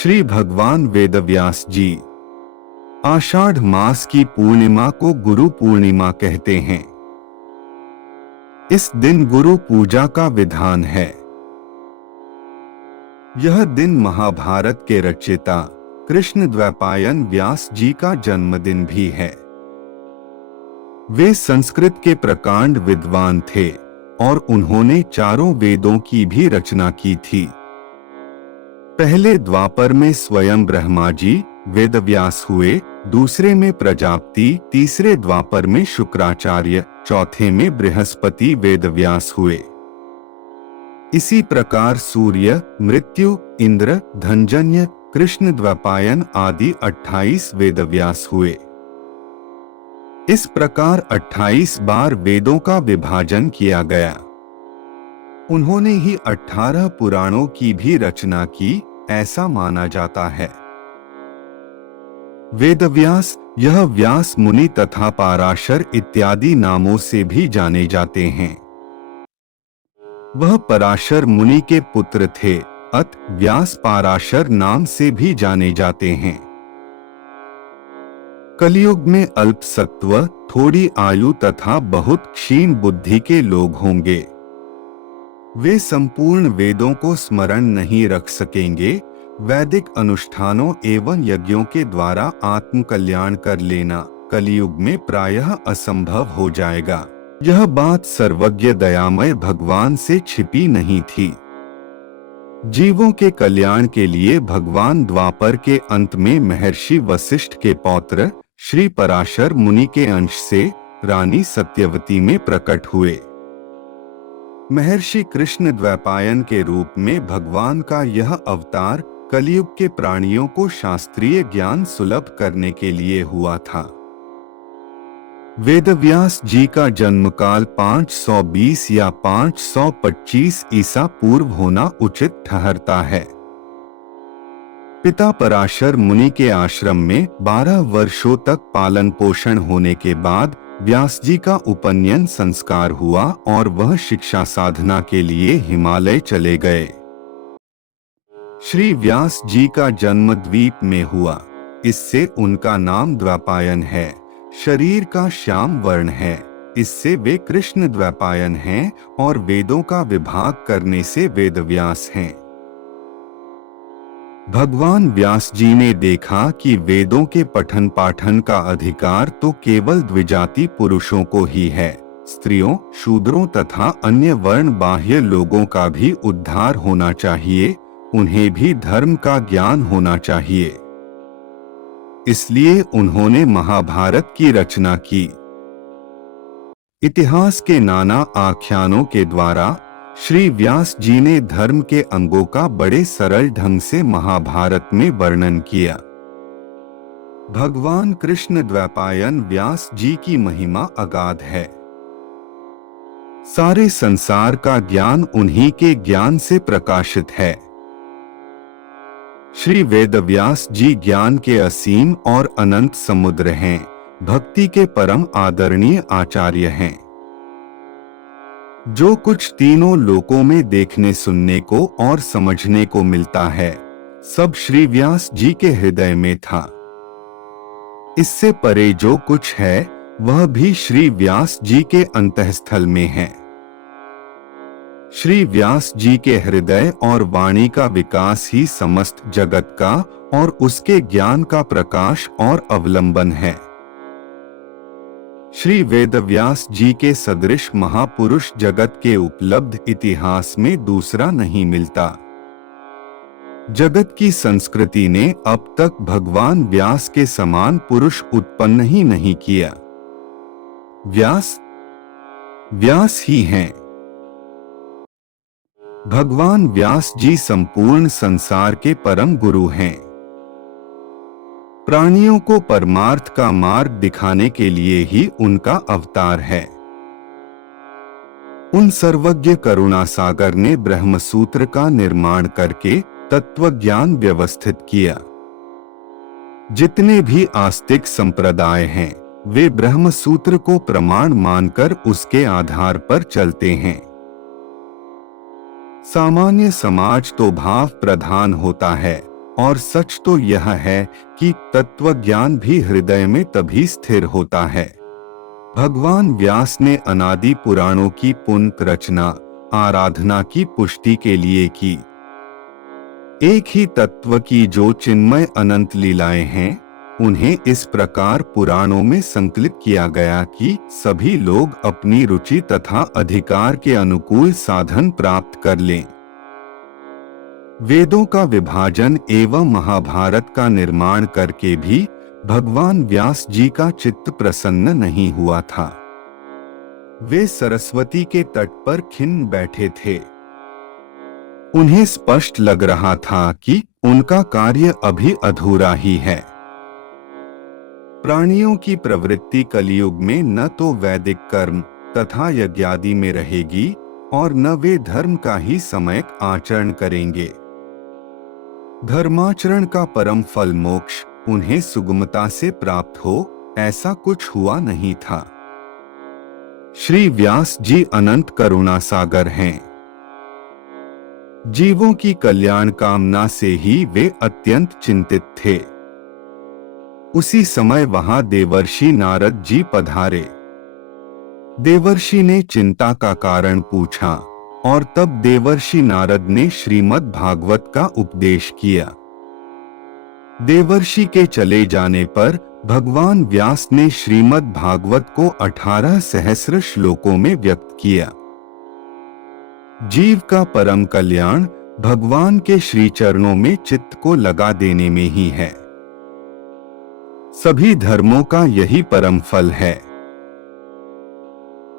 श्री भगवान वेदव्यास जी। आषाढ़ मास की पूर्णिमा को गुरु पूर्णिमा कहते हैं। इस दिन गुरु पूजा का विधान है। यह दिन महाभारत के रचयिता कृष्णद्वैपायन व्यास जी का जन्मदिन भी है। वे संस्कृत के प्रकांड विद्वान थे और उन्होंने चारों वेदों की भी रचना की थी। पहले द्वापर में स्वयं ब्रह्मा जी वेदव्यास हुए, दूसरे में प्रजापति, तीसरे द्वापर में शुक्राचार्य, चौथे में बृहस्पति वेदव्यास हुए। इसी प्रकार सूर्य, मृत्यु, इंद्र, धनजन्य, कृष्णद्वैपायन आदि 28 वेदव्यास हुए। इस प्रकार 28 बार वेदों का विभाजन किया गया। उन्होंने ही 18 पुराणों की भी रचना की, ऐसा माना जाता है। वेदव्यास, यह व्यास मुनि तथा पाराशर इत्यादि नामों से भी जाने जाते हैं। वह पराशर मुनि के पुत्र थे, अत व्यास पाराशर नाम से भी जाने जाते हैं। कलियुग में अल्प सत्व, थोड़ी आयु तथा बहुत क्षीण बुद्धि के लोग होंगे। वे संपूर्ण वेदों को स्मरण नहीं रख सकेंगे। वैदिक अनुष्ठानों एवं यज्ञों के द्वारा आत्म कल्याण कर लेना कलियुग में प्रायः असंभव हो जाएगा। यह बात सर्वज्ञ दयामय भगवान से छिपी नहीं थी। जीवों के कल्याण के लिए भगवान द्वापर के अंत में महर्षि वशिष्ठ के पौत्र श्री पराशर मुनि के अंश से रानी सत्यवती में प्रकट हुए। महर्षि कृष्णद्वैपायन के रूप में भगवान का यह अवतार कलियुग के प्राणियों को शास्त्रीय ज्ञान सुलभ करने के लिए हुआ था। वेदव्यास जी का जन्मकाल 520 या 525 ईसा पूर्व होना उचित ठहरता है। पिता पराशर मुनि के आश्रम में 12 वर्षों तक पालन पोषण होने के बाद व्यास जी का उपनयन संस्कार हुआ और वह शिक्षा साधना के लिए हिमालय चले गए। श्री व्यास जी का जन्म द्वीप में हुआ, इससे उनका नाम द्वैपायन है। शरीर का श्याम वर्ण है, इससे वे कृष्ण द्वैपायन हैं और वेदों का विभाग करने से वेदव्यास हैं। भगवान व्यास जी ने देखा कि वेदों के पठन पाठन का अधिकार तो केवल द्विजाति पुरुषों को ही है। स्त्रियों, शूद्रों तथा अन्य वर्ण बाह्य लोगों का भी उद्धार होना चाहिए। उन्हें भी धर्म का ज्ञान होना चाहिए। इसलिए उन्होंने महाभारत की रचना की। इतिहास के नाना आख्यानों के द्वारा श्री व्यास जी ने धर्म के अंगों का बड़े सरल ढंग से महाभारत में वर्णन किया। भगवान कृष्ण द्वैपायन व्यास जी की महिमा अगाध है। सारे संसार का ज्ञान उन्हीं के ज्ञान से प्रकाशित है। श्री वेदव्यास जी ज्ञान के असीम और अनंत समुद्र हैं। भक्ति के परम आदरणीय आचार्य हैं। जो कुछ तीनों लोकों में देखने सुनने को और समझने को मिलता है, सब श्री व्यास जी के हृदय में था। इससे परे जो कुछ है वह भी श्री व्यास जी के अंतःस्थल में है। श्री व्यास जी के हृदय और वाणी का विकास ही समस्त जगत का और उसके ज्ञान का प्रकाश और अवलंबन है। श्री वेदव्यास जी के सदृश महापुरुष जगत के उपलब्ध इतिहास में दूसरा नहीं मिलता। जगत की संस्कृति ने अब तक भगवान व्यास के समान पुरुष उत्पन्न ही नहीं किया। व्यास ही हैं। भगवान व्यास जी संपूर्ण संसार के परम गुरु हैं। प्राणियों को परमार्थ का मार्ग दिखाने के लिए ही उनका अवतार है। उन सर्वज्ञ करुणा सागर ने ब्रह्मसूत्र का निर्माण करके तत्व ज्ञान व्यवस्थित किया। जितने भी आस्तिक संप्रदाय हैं, वे ब्रह्मसूत्र को प्रमाण मानकर उसके आधार पर चलते हैं। सामान्य समाज तो भाव प्रधान होता है, और सच तो यह है कि तत्व ज्ञान भी हृदय में तभी स्थिर होता है। भगवान व्यास ने अनादि पुराणों की पुनः रचना आराधना की पुष्टि के लिए की। एक ही तत्व की जो चिन्मय अनंत लीलाएं हैं, उन्हें इस प्रकार पुराणों में संकलित किया गया कि सभी लोग अपनी रुचि तथा अधिकार के अनुकूल साधन प्राप्त कर लें। वेदों का विभाजन एवं महाभारत का निर्माण करके भी भगवान व्यास जी का चित्त प्रसन्न नहीं हुआ था। वे सरस्वती के तट पर खिन्न बैठे थे। उन्हें स्पष्ट लग रहा था कि उनका कार्य अभी अधूरा ही है। प्राणियों की प्रवृत्ति कलियुग में न तो वैदिक कर्म तथा यज्ञादि में रहेगी और न वे धर्म का ही सम्यक आचरण करेंगे। धर्माचरण का परम फल मोक्ष उन्हें सुगमता से प्राप्त हो, ऐसा कुछ हुआ नहीं था। श्री व्यास जी अनंत करुणा सागर हैं। जीवों की कल्याण कामना से ही वे अत्यंत चिंतित थे। उसी समय वहां देवर्षि नारद जी पधारे। देवर्षि ने चिंता का कारण पूछा और तब देवर्षि नारद ने श्रीमद् भागवत का उपदेश किया। देवर्षि के चले जाने पर भगवान व्यास ने श्रीमद् भागवत को 18 सहस्र श्लोकों में व्यक्त किया। जीव का परम कल्याण भगवान के श्री चरणों में चित्त को लगा देने में ही है। सभी धर्मों का यही परम फल है।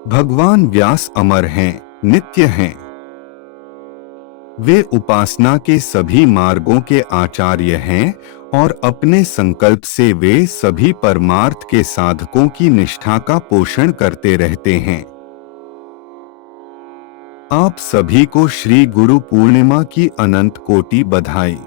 भगवान व्यास अमर हैं, नित्य हैं। वे उपासना के सभी मार्गों के आचार्य हैं और अपने संकल्प से वे सभी परमार्थ के साधकों की निष्ठा का पोषण करते रहते हैं। आप सभी को श्री गुरु पूर्णिमा की अनंत कोटि बधाई।